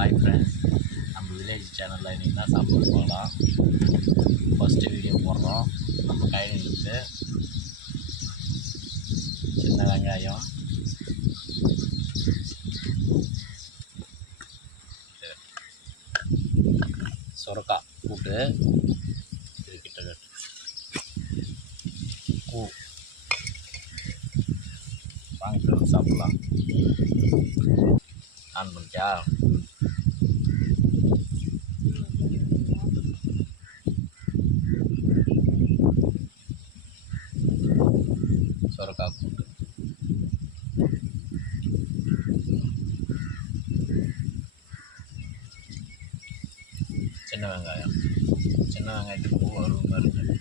Hi friends, நம்ம village சேனலில் இன்றைக்கி தான் சாப்பாடு போகலாம். ஃபஸ்ட்டு வீடியோ போடுறோம். நம்ம கையில் இருந்து சின்ன வெங்காயம், சுரக்காய் கூட்டு, இதுக்கிட்ட பூ வாங்க சாப்பிட்லாம். ஆன் பண்ணிச்சா? சுரக்காய் கூட்டு, சின்ன வெங்காயத்துக்கு பூ அருமையாக இருக்குது.